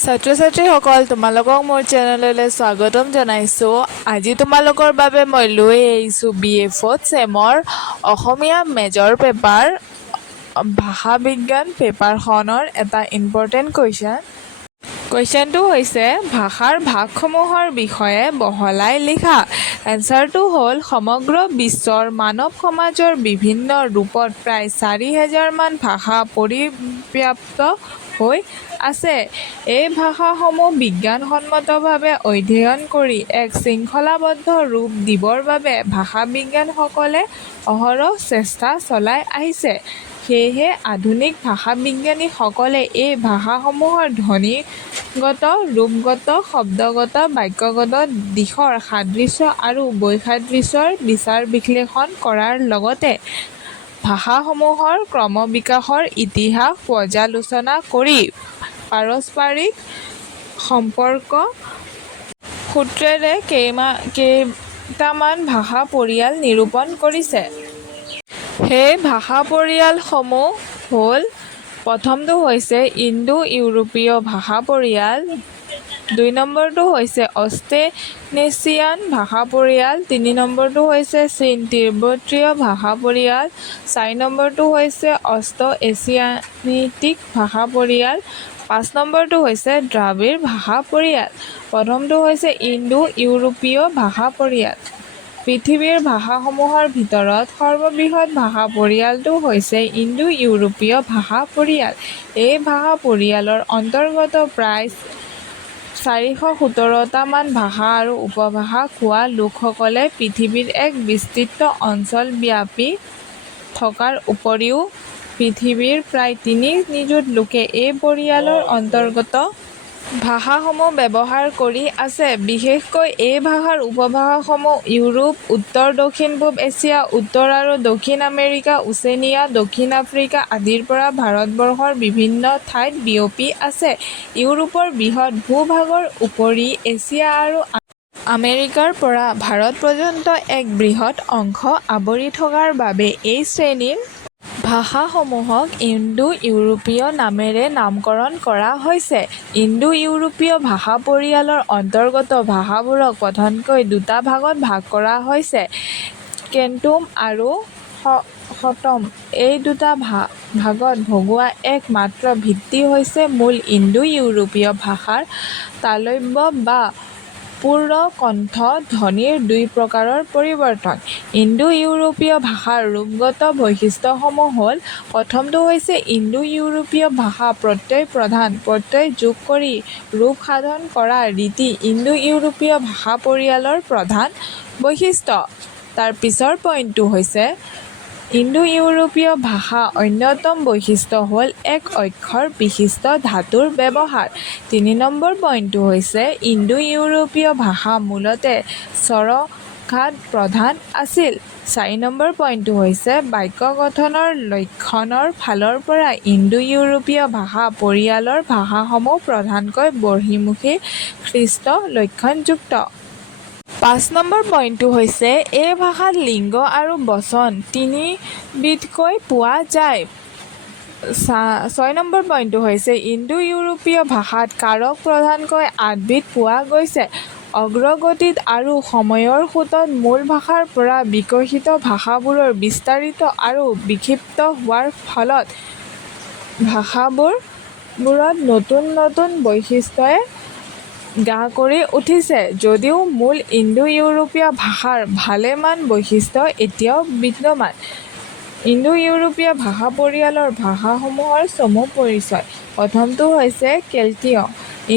ছাত্ৰ-ছাত্ৰীসকল তোমালোকক মোৰ চেনেললৈ স্বাগতম জনাইছোঁ। আজি তোমালোকৰ বাবে মই লৈ আহিছোঁ BA 4th চেমৰ অসমীয়া মেজৰ পেপাৰ ভাষা বিজ্ঞান পেপাৰখনৰ এটা ইম্পৰ্টেণ্ট কুৱেশ্যনটো হৈছে ভাষাৰ ভাগসমূহৰ বিষয়ে বহলাই লিখা। এনচাৰটো হ'ল সমগ্ৰ বিশ্বৰ মানৱ সমাজৰ বিভিন্ন ৰূপত প্ৰায় 4,000 মান ভাষা পৰিব্যাপ্ত হৈ আছে। এই ভাষাসমূহ বিজ্ঞানসন্মতভাৱে অধ্যয়ন কৰি এক শৃংখলাবদ্ধ ৰূপ দিবৰ বাবে ভাষা বিজ্ঞানীসকলে অহৰহ চেষ্টা চলাই আহিছে। সেয়েহে আধুনিক ভাষা বিজ্ঞানীসকলে এই ভাষাসমূহৰ ধ্বনিগত, ৰূপগত, শব্দগত, বাক্যগত দিশৰ সাদৃশ্য আৰু বৈসাদৃশ্যৰ বিচাৰ-বিশ্লেষণ কৰাৰ লগতে ভাষাসমূহৰ ক্ৰমবিকাশৰ ইতিহাস পৰ্যালোচনা কৰি পাৰস্পৰিক সম্পৰ্ক সূত্ৰেৰে কেইটামান ভাষা পৰিয়াল নিৰূপণ কৰিছে। সেই ভাষা পৰিয়ালসমূহ হ'ল: প্ৰথমটো হৈছে ইণ্ডো-ইউৰোপীয় ভাষা পৰিয়াল, 2 নম্বৰটো হৈছে অষ্ট্ৰো-নেছিয়ান ভাষা পৰিয়াল, 3 নম্বৰটো হৈছে চীন-তিব্বতীয় ভাষা পৰিয়াল, 4 নম্বৰটো হৈছে অষ্ট্ৰো-এছিয়াটিক ভাষা পৰিয়াল, 5 নম্বৰটো হৈছে দ্ৰাবিড় ভাষা পৰিয়াল। প্ৰথমটো হৈছে ইণ্ডো-ইউৰোপীয় ভাষা পৰিয়াল। পৃথিৱীৰ ভাষাসমূহৰ ভিতৰত সৰ্ববৃহৎ ভাষা পৰিয়ালটো হৈছে ইণ্ডো-ইউৰোপীয় ভাষা পৰিয়াল। এই ভাষা পৰিয়ালৰ অন্তৰ্গত প্ৰায় 417টা মান ভাষা আৰু উপভাষা কোৱা লোকসকলে পৃথিৱীৰ এক বিস্তৃত অঞ্চল ব্যাপি থকাৰ উপৰিও পৃথিৱীৰ প্ৰায় 3 নিযুত লোকে এই পৰিয়ালৰ অন্তৰ্গত ভাষাসমূহ ব্যৱহাৰ কৰি আছে। বিশেষকৈ এই ভাষাৰ উপভাষাসমূহ ইউৰোপ, উত্তৰ-দক্ষিণ-পূব এছিয়া, উত্তৰ আৰু দক্ষিণ আমেৰিকা, ওচেনিয়া, দক্ষিণ আফ্ৰিকা আদিৰ পৰা ভাৰতবৰ্ষৰ বিভিন্ন ঠাইত বিয়পি আছে। ইউৰোপৰ বৃহৎ ভূ-ভাগৰ উপৰি এছিয়া আৰু আমেৰিকাৰ পৰা ভাৰত পৰ্যন্ত এক বৃহৎ অংশ আৱৰি থকাৰ বাবে এই শ্ৰেণীৰ ভাষাসমূহক ইণ্ডো-ইউৰোপীয় নামেৰে নামকৰণ কৰা হৈছে। ইণ্ডো-ইউৰোপীয় ভাষা পৰিয়ালৰ অন্তৰ্গত ভাষাবোৰক প্ৰধানকৈ 2টা ভাগত ভাগ কৰা হৈছে: কেণ্টোম আৰু শতম। এই 2টা ভাগত ভগোৱা এক মাত্ৰ ভিত্তি হৈছে মূল ইণ্ডো-ইউৰোপীয় ভাষাৰ তালব্য বা পূৰ্ণ-কণ্ঠ ধ্বনিৰ 2 প্ৰকাৰৰ পৰিৱৰ্তন। ইণ্ডো-ইউৰোপীয় ভাষাৰ ৰূপগত বৈশিষ্ট্যসমূহ হ'ল: প্ৰথমটো হৈছে ইণ্ডো-ইউৰোপীয় ভাষা প্ৰত্যয় প্ৰধান। প্ৰত্যয় যোগ কৰি ৰূপ সাধন কৰা ৰীতি ইণ্ডো-ইউৰোপীয় ভাষা পৰিয়ালৰ প্ৰধান বৈশিষ্ট্য। তাৰ পিছৰ পইণ্টটো হৈছে ইণ্ডো-ইউৰোপীয় ভাষা অন্যতম বৈশিষ্ট্য হ'ল এক অক্ষৰ বিশিষ্ট ধাতুৰ ব্যৱহাৰ। 3 নম্বৰ পইণ্টটো হৈছে ইণ্ডো-ইউৰোপীয় ভাষা মূলতে স্বৰঘাত প্ৰধান আছিল। 4 নম্বৰ পইণ্টটো হৈছে বাক্য গঠনৰ লক্ষণৰ ফালৰ পৰা ইণ্ডো-ইউৰোপীয় ভাষা পৰিয়ালৰ ভাষাসমূহ প্ৰধানকৈ বহিৰ্মুখী সৃষ্ট লক্ষণযুক্ত। 5 নম্বৰ পইণ্টটো হৈছে এই ভাষাত লিংগ আৰু বচন 3 বিধকৈ পোৱা যায়। 6 নম্বৰ পইণ্টটো হৈছে ইণ্ডো-ইউৰোপীয় ভাষাত কাৰক প্ৰধানকৈ 8 বিধ পোৱা গৈছে। অগ্ৰগতিত আৰু সময়ৰ সোঁতত মূল ভাষাৰ পৰা বিকশিত ভাষাবোৰৰ বিস্তাৰিত আৰু বিক্ষিপ্ত হোৱাৰ ফলত ভাষাবোৰত নতুন নতুন বৈশিষ্ট্যই গা কৰি উঠিছে। যদিও মূল ইণ্ডো-ইউৰোপীয় ভাষাৰ ভালেমান বৈশিষ্ট্য এতিয়াও বিদ্যমান। ইণ্ডো-ইউৰোপীয় ভাষা পৰিয়ালৰ ভাষাসমূহৰ চমু পৰিচয়: প্ৰথমটো হৈছে কেল্টীয়।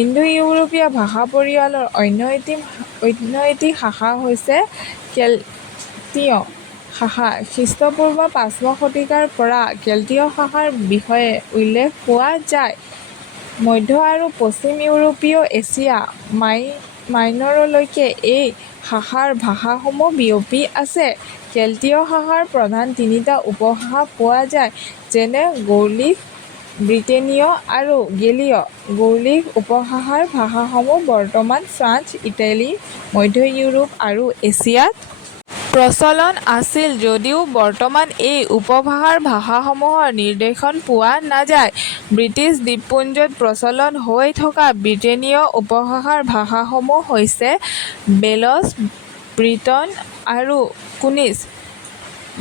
ইণ্ডো-ইউৰোপীয় ভাষা পৰিয়ালৰ অন্য এটি শাখা হৈছে কেল্টীয় শাখা। খ্ৰীষ্টপূৰ্ব 5ম শতিকাৰ পৰা কেল্টীয় শাখাৰ বিষয়ে উল্লেখ পোৱা যায়। মধ্য আৰু পশ্চিম ইউৰোপীয় এছিয়া মাইনৰলৈকে এই শাখাৰ ভাষাসমূহ বিয়পি আছে। কেল্টীয় শাখাৰ প্ৰধান 3টা উপশাখা পোৱা যায়, যেনে গৌলিক, ব্ৰিটেনীয় আৰু গেলীয়। গৌলিক উপশাখাৰ ভাষাসমূহ বৰ্তমান ফ্ৰান্স, ইটালী, মধ্য ইউৰোপ আৰু এছিয়াত প্ৰচলন আছিল যদিও বৰ্তমান এই উপভাষাৰ ভাষাসমূহৰ নিৰ্দেশন পোৱা নাযায়। ব্ৰিটিছ দ্বীপপুঞ্জত প্ৰচলন হৈ থকা ব্ৰিটেনীয় উপভাষাৰ ভাষাসমূহ হৈছে ৱেলছ, ব্ৰিটন আৰু কুৰ্নিছ।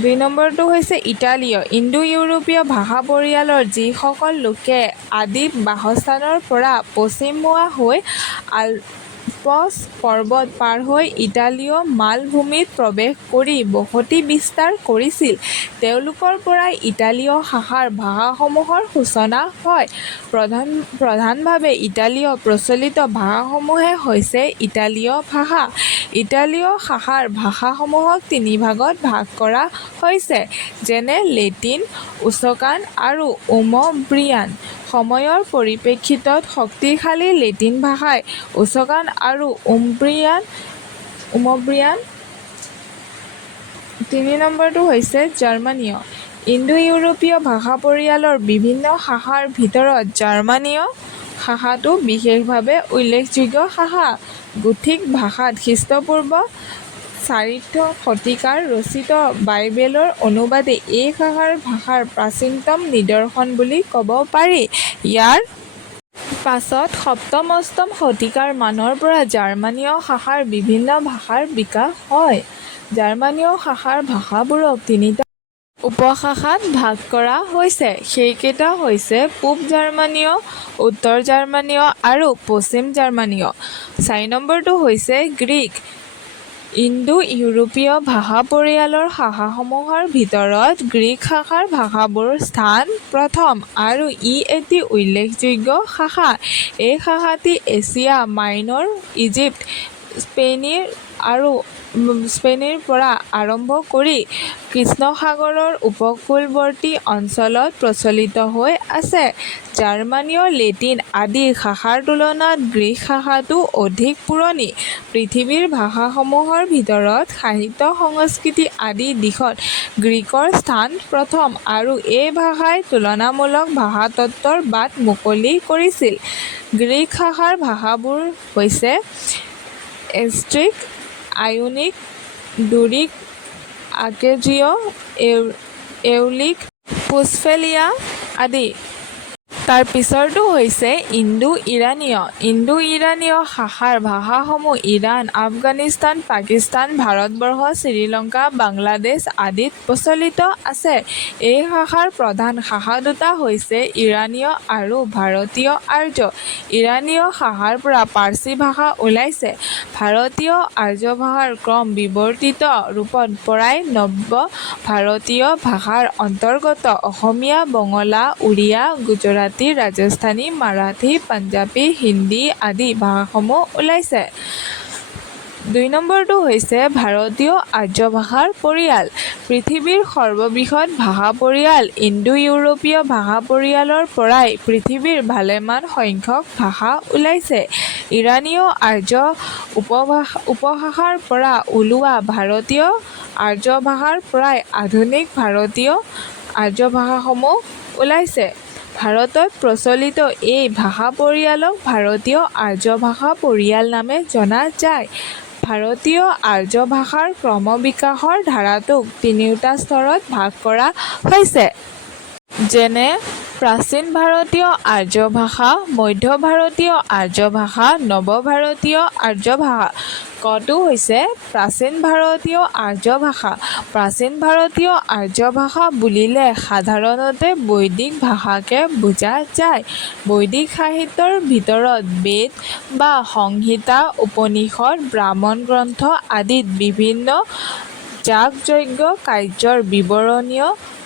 ২ নম্বৰটো হৈছে ইটালীয়। ইণ্ডো-ইউৰোপীয় ভাষা পৰিয়ালৰ যিসকল লোকে আদি বাসস্থানৰ পৰা পশ্চিমমুৱা হৈ আল্পছ পৰ্বত পাৰ হৈ ইটালীয় মালভূমিত প্ৰৱেশ কৰি বসতি বিস্তাৰ কৰিছিল, তেওঁলোকৰ পৰাই ইটালীয় শাখাৰ ভাষাসমূহৰ সূচনা হয়। প্ৰধানভাৱে ইটালীয় প্ৰচলিত ভাষাসমূহে হৈছে ইটালীয় ভাষা। ইটালীয় শাখাৰ ভাষাসমূহক ৩ ভাগত ভাগ কৰা হৈছে, যেনে লেটিন, উচ্চকান আৰু উমব্ৰিয়ান। সময়ৰ পৰিপ্ৰেক্ষিতত শক্তিশালী লেটিন ভাষাই উচ্চকান আৰু উমব্ৰিয়ান। ৩ নম্বৰটো হৈছে জাৰ্মানীয়। ইণ্ডো-ইউৰোপীয় ভাষা পৰিয়ালৰ বিভিন্ন শাখাৰ ভিতৰত জাৰ্মানীয় শাখাটো বিশেষভাৱে উল্লেখযোগ্য শাখা। গোথিক ভাষাত খ্ৰীষ্টপূৰ্ব ৪ৰ্থ শতিকাৰ ৰচিত বাইবেলৰ অনুবাদে এই শাখাৰ ভাষাৰ প্ৰাচীনতম নিদৰ্শন বুলি ক'ব পাৰি। ইয়াৰ পাছত ৭ম-৮ম শতিকাৰ মানৰ পৰা জাৰ্মানীয় শাখাৰ বিভিন্ন ভাষাৰ বিকাশ হয়। জাৰ্মানীয় শাখাৰ ভাষাবোৰক ৩টা উপশাখাত ভাগ কৰা হৈছে। সেইকেইটা হৈছে পূব জাৰ্মানীয়, উত্তৰ জাৰ্মানীয় আৰু পশ্চিম জাৰ্মানীয়। ৪ নম্বৰটো হৈছে গ্ৰীক। ইণ্ডো-ইউৰোপীয় ভাষা পৰিয়ালৰ শাখাসমূহৰ ভিতৰত গ্ৰীক শাখাৰ ভাষাবোৰ স্থান প্ৰথম আৰু ই এটি উল্লেখযোগ্য শাখা। এই শাখাটি এছিয়া মাইনৰ, ইজিপ্ত, স্পেইনৰ পৰা আৰম্ভ কৰি কৃষ্ণ সাগৰৰ উপকূলৱৰ্তী অঞ্চলত প্ৰচলিত হৈ আছে। জাৰ্মানীয়, লেটিন আদি শাখাৰ তুলনাত গ্ৰীক শাখাটো অধিক পুৰণি। পৃথিৱীৰ ভাষাসমূহৰ ভিতৰত সাহিত্য, সংস্কৃতি আদি দিশত গ্ৰীকৰ স্থান প্ৰথম আৰু এই ভাষাই তুলনামূলক ভাষাতত্ত্বৰ বাট মুকলি কৰিছিল। গ্ৰীক শাখাৰ ভাষাবোৰ হৈছে এষ্ট্ৰিক, আয়োনিক, ডোৰিক, আৰ্কেজীয়, এউলিক, পুষ্ফেলীয়া আদি। তাৰ পিছৰটো হৈছে ইণ্ডো-ইৰানীয়। ইণ্ডো-ইৰানীয় শাখাৰ ভাষাসমূহ ইৰাণ, আফগানিস্তান, পাকিস্তান, ভাৰতবৰ্ষ, শ্ৰীলংকা, বাংলাদেশ আদিত প্ৰচলিত আছে। এই শাখাৰ প্ৰধান শাখা দুটা হৈছে ইৰানীয় আৰু ভাৰতীয় আৰ্য। ইৰানীয় শাখাৰ পৰা পাৰ্চী ভাষা ওলাইছে। ভাৰতীয় আৰ্য ভাষাৰ ক্ৰম বিৱৰ্তিত ৰূপত পৰাই নব্য ভাৰতীয় ভাষাৰ অন্তৰ্গত অসমীয়া, বঙলা, উৰিয়া, গুজৰাটী, ৰাজস্থানী, মাৰাঠী, পাঞ্জাবী, হিন্দী আদি ভাষাসমূহ ওলাইছে। ২ নম্বৰটো হৈছে ভাৰতীয় আৰ্য ভাষাৰ পৰিয়াল। পৃথিৱীৰ সৰ্ববৃহৎ ভাষা পৰিয়াল ইণ্ডো-ইউৰোপীয় ভাষা পৰিয়ালৰ পৰাই পৃথিৱীৰ ভালেমান সংখ্যক ভাষা ওলাইছে। ইৰানীয় আৰ্য উপশাখাৰ পৰা ওলোৱা ভাৰতীয় আৰ্য ভাষাৰ পৰাই আধুনিক ভাৰতীয় আৰ্য ভাষাসমূহ ওলাইছে। ভাৰতত প্ৰচলিত এই ভাষা পৰিয়ালক ভাৰতীয় আৰ্য ভাষা পৰিয়াল নামে জনা যায়। ভাৰতীয় আৰ্য ভাষাৰ ক্ৰমবিকাশৰ ধাৰাটোক ৩টা স্তৰত ভাগ কৰা হৈছে, যেনে প্ৰাচীন ভাৰতীয় আৰ্য ভাষা, মধ্য ভাৰতীয় আৰ্য ভাষা, নৱ ভাৰতীয় আৰ্য ভাষা। কটো হৈছে প্ৰাচীন ভাৰতীয় আৰ্য ভাষা। প্ৰাচীন ভাৰতীয় আৰ্য ভাষা বুলিলে সাধাৰণতে বৈদিক ভাষাকে বুজা যায়। বৈদিক সাহিত্যৰ ভিতৰত বেদ বা সংহিতা, উপনিষদ, ব্ৰাহ্মণ গ্ৰন্থ আদিত বিভিন্ন যাগ-যজ্ঞ কাৰ্যৰ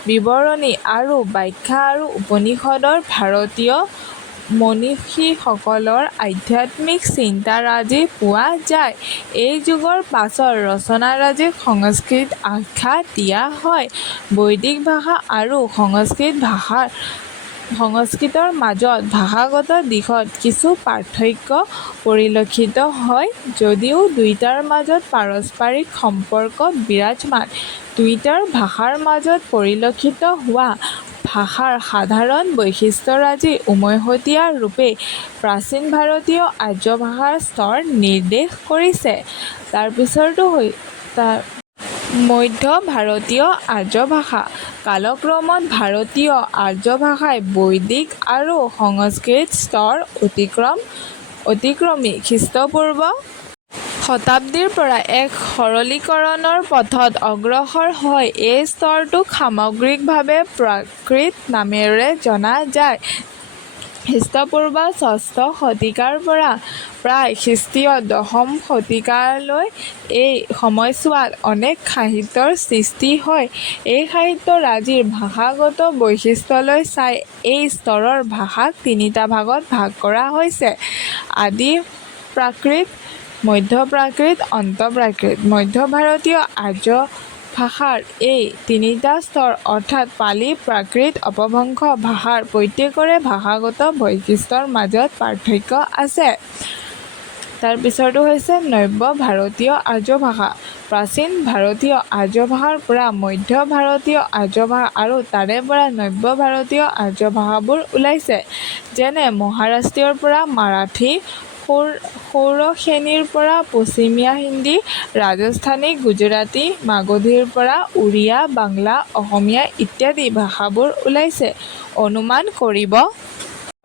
বিৱৰণী আৰু ব্যাখ্যা আৰু উপনিষদৰ ভাৰতীয় মনীষীসকলৰ আধ্যাত্মিক চিন্তাৰাজি পোৱা যায়। এই যুগৰ পাছৰ ৰচনাৰাজিক সংস্কৃত আখ্যা দিয়া হয়। বৈদিক ভাষা আৰু সংস্কৃতৰ মাজত ভাষাগত দিশত কিছু পাৰ্থক্য পৰিলক্ষিত হয় যদিও দুইটাৰ মাজত পাৰস্পৰিক সম্পৰ্ক বিৰাজমান। দুইটাৰ ভাষাৰ মাজত পৰিলক্ষিত হোৱা ভাষাৰ সাধাৰণ বৈশিষ্ট্যৰাজি উমৈহতীয়া ৰূপে প্ৰাচীন ভাৰতীয় আৰ্য ভাষাৰ স্তৰ নিৰ্দেশ কৰিছে। মধ্য ভাৰতীয় আৰ্য ভাষা। কালক্ৰমত ভাৰতীয় আৰ্য ভাষাই বৈদিক আৰু সংস্কৃত স্তৰ অতিক্ৰমি খ্ৰীষ্টপূৰ্ব শতাব্দীৰ পৰা এক সৰলীকৰণৰ পথত অগ্ৰসৰ হয়। এই স্তৰটোক সামগ্ৰিকভাৱে প্ৰাকৃত নামেৰে জনা যায়। খ্ৰীষ্টপূৰ্ব ষষ্ঠ শতিকাৰ পৰা প্ৰায় খ্ৰীষ্টীয় দশম শতিকালৈ এই সময়ছোৱাত অনেক সাহিত্যৰ সৃষ্টি হয়। এই সাহিত্যৰাজিৰ ভাষাগত বৈশিষ্ট্যলৈ চাই এই স্তৰৰ ভাষাক তিনিটা ভাগত ভাগ কৰা হৈছে: আদি প্ৰাকৃত, মধ্য প্ৰাকৃত, অন্ত প্ৰাকৃত। মধ্য ভাৰতীয় আৰ্য ভাষাৰ এই তিনিটা স্তৰ অৰ্থাৎ পালি, প্ৰাকৃত, অপভ্ৰংশ ভাষাৰ প্ৰত্যেকৰে ভাষাগত বৈশিষ্ট্যৰ মাজত পাৰ্থক্য আছে। তাৰ পিছৰটো হৈছে নব্য ভাৰতীয় আৰ্য ভাষা। প্ৰাচীন ভাৰতীয় আৰ্য ভাষাৰ পৰা মধ্য ভাৰতীয় আৰ্য ভাষা আৰু তাৰে পৰা নব্য ভাৰতীয় আৰ্য ভাষাবোৰ ওলাইছে। যেনে মহাৰাষ্ট্ৰীয়ৰ পৰা মাৰাঠী, সৌৰসেনীৰ পৰা পশ্চিমীয়া হিন্দী, ৰাজস্থানী, গুজৰাটী, মাগধীৰ পৰা উৰিয়া, বাংলা, অসমীয়া ইত্যাদি ভাষাবোৰ ওলাইছে। অনুমান কৰিব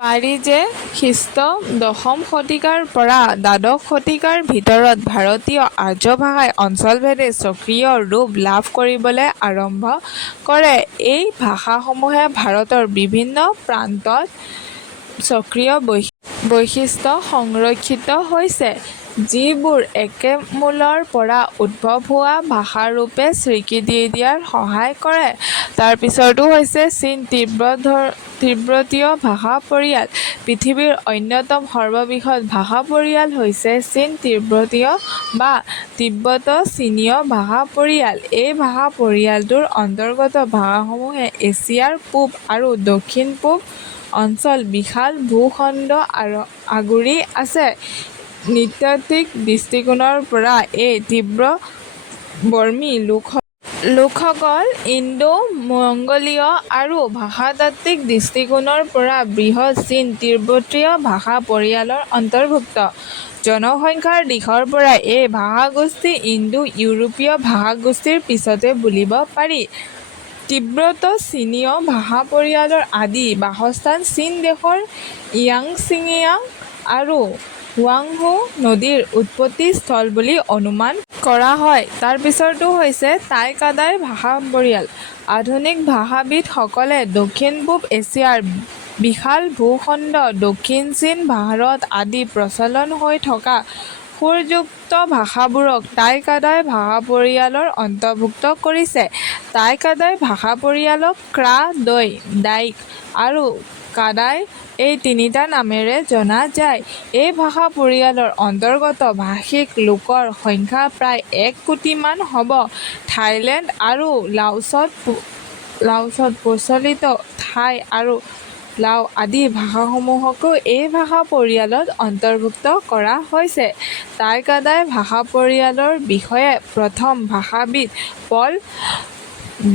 পাৰি যে খ্ৰীষ্ট দশম শতিকাৰ পৰা দ্বাদশ শতিকাৰ ভিতৰত ভাৰতীয় আৰ্য ভাষাই অঞ্চলভেদে স্বকীয় ৰূপ লাভ কৰিবলৈ আৰম্ভ কৰে। এই ভাষাসমূহে ভাৰতৰ বিভিন্ন প্ৰান্তত স্বকীয় বৈশিষ্ট্য সংৰক্ষিত হৈছে, যিবোৰ একে মূলৰ পৰা উদ্ভৱ হোৱা ভাষাৰূপে স্বীকৃতি দিয়াত সহায় কৰে। তাৰ পিছৰটো হৈছে চীন তিব্বতীয় ভাষা পৰিয়াল। পৃথিৱীৰ অন্যতম সৰ্ববৃহৎ ভাষা পৰিয়াল হৈছে চীন তিব্বতীয় বা তিব্বত-চীনীয় ভাষা পৰিয়াল। এই ভাষা পৰিয়ালটোৰ অন্তৰ্গত ভাষাসমূহে এছিয়াৰ পূব আৰু দক্ষিণ-পূব অঞ্চল বিশাল ভূখণ্ড আগুৰি আছে। নৃতাত্ত্বিক দৃষ্টিকোণৰ পৰা এই তিব্বত-বৰ্মী লোকসকল ইণ্ডো-মংগোলীয় আৰু ভাষাতাত্ত্বিক দৃষ্টিকোণৰ পৰা বৃহৎ চীন তিব্বতীয় ভাষা পৰিয়ালৰ অন্তৰ্ভুক্ত। জনসংখ্যাৰ দিশৰ পৰা এই ভাষাগোষ্ঠী ইণ্ডো-ইউৰোপীয় ভাষাগোষ্ঠীৰ পিছতে বুলিব পাৰি। তিব্বত-চীনীয় ভাষা পৰিয়ালৰ আদি বাসস্থান চীন দেশৰ ইয়াংছিকিয়াং আৰু হুৱাংহো নদীৰ উৎপত্তি স্থল বুলি অনুমান কৰা হয়। তাৰ পিছৰটো হৈছে টাই-কাদাই ভাষা পৰিয়াল। আধুনিক ভাষাবিদসকলে দক্ষিণ-পূব এছিয়াৰ বিশাল ভূখণ্ড, দক্ষিণ চীন, ভাৰত আদি প্ৰচলন হৈ থকা সুৰযুক্ত ভাষাবোৰক টাই-কাদাই ভাষা পৰিয়ালৰ অন্তৰ্ভুক্ত কৰিছে। টাই-কাদাই ভাষা পৰিয়ালক ক্ৰা-দৈ, ডাইক আৰু কাদাই এই তিনিটা নামেৰে জনা যায়। এই ভাষা পৰিয়ালৰ অন্তৰ্গত ভাষিক লোকৰ সংখ্যা প্ৰায় ১ কোটিমান হ'ব। থাইলেণ্ড আৰু লাওছত প্ৰচলিত থাই আৰু লাও আদি ভাষাসমূহকো এই ভাষা পৰিয়ালত অন্তৰ্ভুক্ত কৰা হৈছে। টাই-কাদাই ভাষা পৰিয়ালৰ বিষয়ে প্ৰথম ভাষাবিদ পল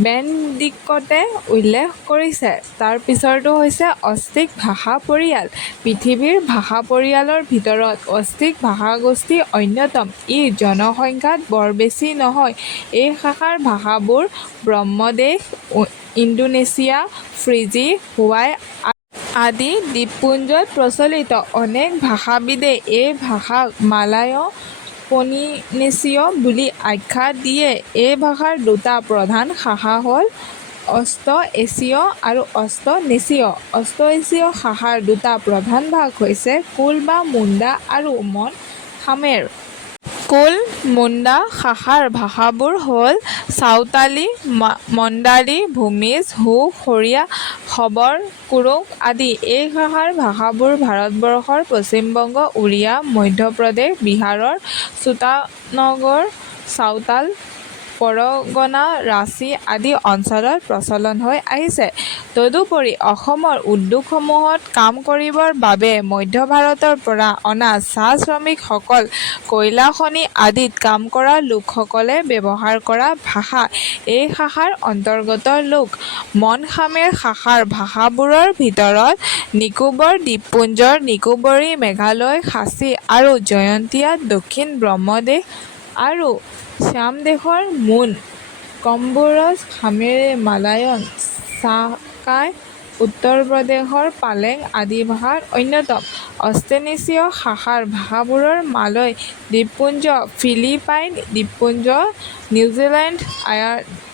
বেনডিক্টে উল্লেখ কৰিছে। তাৰ পিছৰটো হৈছে অষ্ট্ৰিক ভাষা পৰিয়াল। পৃথিৱীৰ ভাষা পৰিয়ালৰ ভিতৰত অষ্ট্ৰিক ভাষাগোষ্ঠী অন্যতম। ই জনসংখ্যাত বৰ বেছি নহয়। এই শাখাৰ ভাষাবোৰ ব্ৰহ্মদেশ, ইণ্ডোনেছিয়া, ফিজি, হাৱাই আদি দ্বীপপুঞ্জত প্ৰচলিত। অনেক ভাষাবিদে এই ভাষাক মালয়-পলিনেছীয় বুলি আখ্যা দিয়ে। এই ভাষাৰ দুটা প্ৰধান শাখা হ'ল অষ্ট্ৰ-এছীয় আৰু অষ্ট্ৰনেছীয়। অষ্ট্ৰ-এছীয় শাখাৰ দুটা প্ৰধান ভাগ হৈছে কুল বা মুণ্ডা আৰু মন-খামেৰ। কুল-মুণ্ডা শাখাৰ ভাষাবোৰ হ'ল চাওতালী, মণ্ডাৰী, ভূমিজ, হো, খৰিয়া, খবৰ, কুৰুক আদি। এই শাখাৰ ভাষাবোৰ ভাৰতবৰ্ষৰ পশ্চিমবংগ, উৰিয়া, মধ্য প্ৰদেশ, বিহাৰৰ চুটানগৰ, চাওতাল, পৰগনা, ৰাঁচী আদি অঞ্চলত প্ৰচলন হৈ আহিছে। তদুপৰি অসমৰ উদ্যোগসমূহত কাম কৰিবৰ বাবে মধ্য ভাৰতৰ পৰা অনা চাহ শ্ৰমিকসকল, কয়লা খনি আদিত কাম কৰা লোকসকলে ব্যৱহাৰ কৰা ভাষা এই শাখাৰ অন্তৰ্গত লোক। মন-খামেৰ শাখাৰ ভাষাবোৰৰ ভিতৰত নিকোবৰ দ্বীপপুঞ্জৰ নিকোবৰী, মেঘালয়, খাচী আৰু জয়ন্তীয়া, দক্ষিণ ব্ৰহ্মদেশ আৰু ছিয়াম দেশৰ মুন কম্বোজ, খামেৰে, মালায়ন, চাকাই, উত্তৰ প্ৰদেশৰ পালেং আদি ভাষাৰ অন্যতম। অষ্ট্ৰোনেছীয় শাখাৰ ভাষাবোৰৰ মালয় দ্বীপপুঞ্জ, ফিলিপাইন দ্বীপপুঞ্জ, নিউজিলেণ্ড,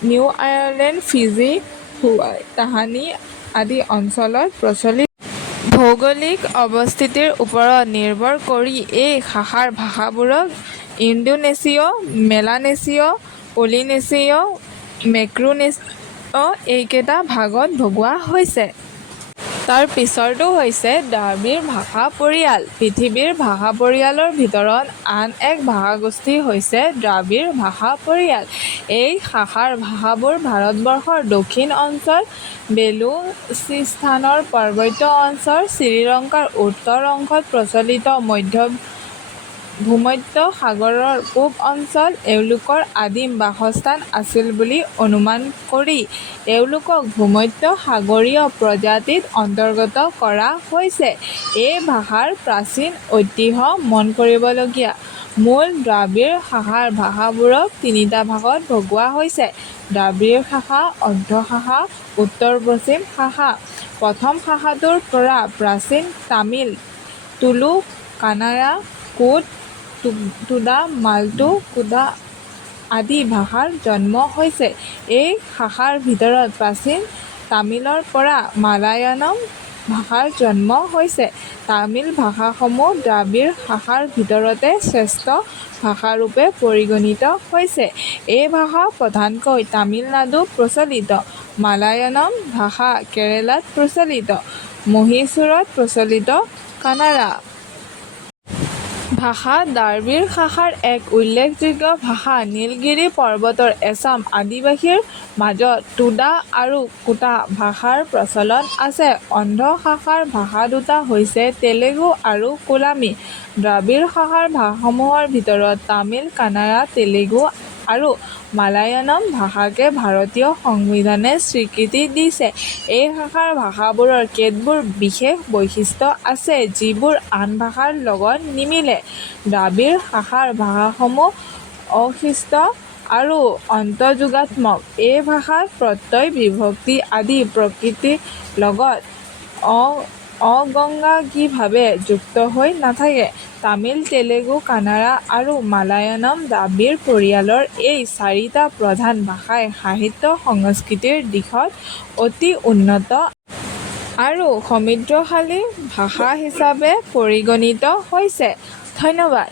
নিউ আয়াৰলেণ্ড, ফিজি, হাৱাই, তাহানি আদি অঞ্চলত প্ৰচলিত। ভৌগোলিক অৱস্থিতিৰ ওপৰত নিৰ্ভৰ কৰি এই শাখাৰ ভাষাবোৰক ইণ্ডোনেছীয়, মেলানেছীয়, পলিনেছীয়, মেক্ৰোনেছীয় এইকেইটা ভাগত ভগোৱা হৈছে। তাৰ পিছৰটো হৈছে দ্ৰাবিড় ভাষা পৰিয়াল। পৃথিৱীৰ ভাষা পৰিয়ালৰ ভিতৰত আন এক ভাষাগোষ্ঠী হৈছে দ্ৰাবিড় ভাষা পৰিয়াল। এই শাখাৰ ভাষাবোৰ ভাৰতবৰ্ষৰ দক্ষিণ অঞ্চল, বেলুচিস্তানৰ পাৰ্বত্য অঞ্চল, শ্ৰীলংকাৰ উত্তৰ অংশত প্ৰচলিত, ভূমধ্য সাগৰৰ পূব অঞ্চল এওঁলোকৰ আদিম বাসস্থান আছিল বুলি অনুমান কৰি এওঁলোকক ভূমধ্য সাগৰীয় প্ৰজাতিত অন্তৰ্গত কৰা হৈছে। এই ভাষাৰ প্ৰাচীন ঐতিহ্য মন কৰিবলগীয়া। মূল দ্ৰাবিড় শাখাৰ ভাষাবোৰক তিনিটা ভাগত ভগোৱা হৈছে: দ্ৰাবিড় শাখা, অৰ্ধ শাখা, উত্তৰ-পশ্চিম শাখা। প্ৰথম শাখাটোৰ পৰা প্ৰাচীন তামিল, তুলু, কানাড়া, কোড, তোডা, মালটু, কুডা আদি ভাষাৰ জন্ম হৈছে। এই শাখাৰ ভিতৰত প্ৰাচীন তামিলৰ পৰা মালায়ালম ভাষাৰ জন্ম হৈছে। তামিল ভাষাসমূহ দ্ৰাবিড় শাখাৰ ভিতৰতে শ্ৰেষ্ঠ ভাষাৰূপে পৰিগণিত হৈছে। এই ভাষা প্ৰধানকৈ তামিলনাডুত প্ৰচলিত। মালায়ালম ভাষা কেৰালাত প্ৰচলিত, মহীশূৰত প্ৰচলিত। কানাড়া ভাষা দ্ৰাবিড় শাখাৰ এক উল্লেখযোগ্য ভাষা। নীলগিৰি পৰ্বতৰ এচাম আদিবাসীৰ মাজত তোডা আৰু কোটা ভাষাৰ প্ৰচলন আছে। অন্ধ্ৰ শাখাৰ ভাষা দুটা হৈছে তেলেগু আৰু কোলামী। দ্ৰাবিড় শাখাৰ ভাষাসমূহৰ ভিতৰত তামিল, কানাড়া, তেলেগু আৰু মালায়ালম ভাষাকে ভাৰতীয় সংবিধানে স্বীকৃতি দিছে। এই শাখাৰ ভাষাবোৰৰ কেতবোৰ বিশেষ বৈশিষ্ট্য আছে যিবোৰ আন ভাষাৰ লগত নিমিলে। দ্ৰাবিড় শাখাৰ ভাষাসমূহ অশিষ্ট আৰু অন্তৰ্যোগাত্মক। এই ভাষাত প্ৰত্যয়, বিভক্তি আদি প্ৰকৃতিৰ লগত অংগাংগীভাৱে যুক্ত হৈ নাথাকে। তামিল, তেলেগু, কানাড়া আৰু মালায়ালম দ্ৰাবিড় পৰিয়ালৰ এই চাৰিটা প্ৰধান ভাষাই সাহিত্য-সংস্কৃতিৰ দিশত অতি উন্নত আৰু সমৃদ্ধশালী ভাষা হিচাপে পৰিগণিত হৈছে। ধন্যবাদ।